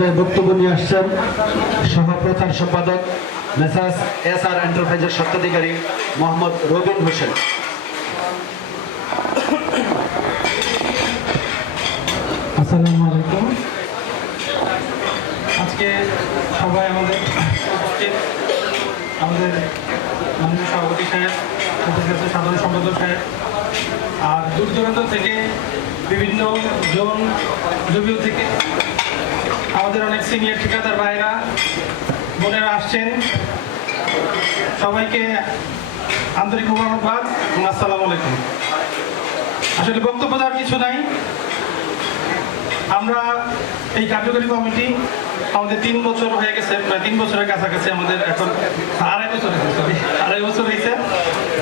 পর্যায়ে বক্তব্য নিয়ে আসছেন সহ প্রধান সম্পাদক মেসার্স এসআর এন্টারপ্রাইজের স্বত্বাধিকারী মোহাম্মদ রবিন হোসেন। আসসালামু আলাইকুম। আজকে সবাই আমাদের মাননীয় সভাপতি সাহেব, সাধারণ সম্পাদক সাহেব, আর দূর দূরান্ত থেকে বিভিন্ন জোন জবিও থেকে আমাদের অনেক সিনিয়র ঠিকাদার ভাইরা বোনেরা আসছেন। সবাইকে আন্তরিক মোবারকবাদ এবং আসসালামু আলাইকুম। আসলে বক্তব্য দেওয়ার কিছু নাই। আমরা এই কার্যকরী কমিটি আমাদের 3 বছর হয়ে গেছে, প্রায় 3 বছরের কাছাকাছি। আমাদের এখন আড়াই বছর হয়েছে।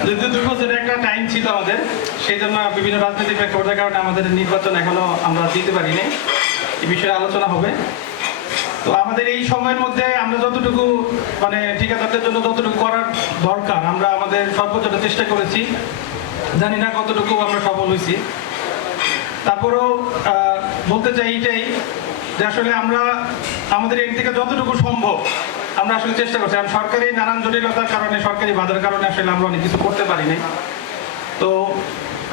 যেহেতু 2 বছরের একটা টাইম ছিল আমাদের, সেই জন্য বিভিন্ন রাজনৈতিক প্রেক্ষাপটের কারণে আমাদের নির্বাচন এখনো আমরা দিতে পারিনি। এই বিষয়ে আলোচনা হবে। তো আমাদের এই সময়ের মধ্যে আমরা যতটুকু ঠিকাদারদের জন্য যতটুকু করার দরকার আমরা আমাদের সর্বোচ্চটা চেষ্টা করেছি। জানি না কতটুকু আমরা সফল হয়েছি। তারপরেও বলতে চাই এটাই যে আসলে আমরা আমাদের এর থেকে যতটুকু সম্ভব আমরা আসলে চেষ্টা করছি। কারণ সরকারি নানান জটিলতার কারণে, সরকারি বাধার কারণে আসলে আমরা অনেক কিছু করতে পারিনি। তো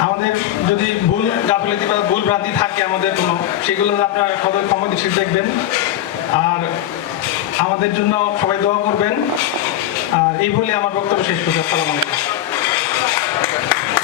আমাদের যদি ভুল গাফিলতি বা ভুল ভ্রান্তি থাকে আমাদের কোনো, সেগুলো আপনারা সদয় ক্ষমতাশীল দেখবেন আর আমাদের জন্য সবাই দোয়া করবেন। আর এই বলে আমার বক্তব্য শেষ করছি। আসসালামু আলাইকুম।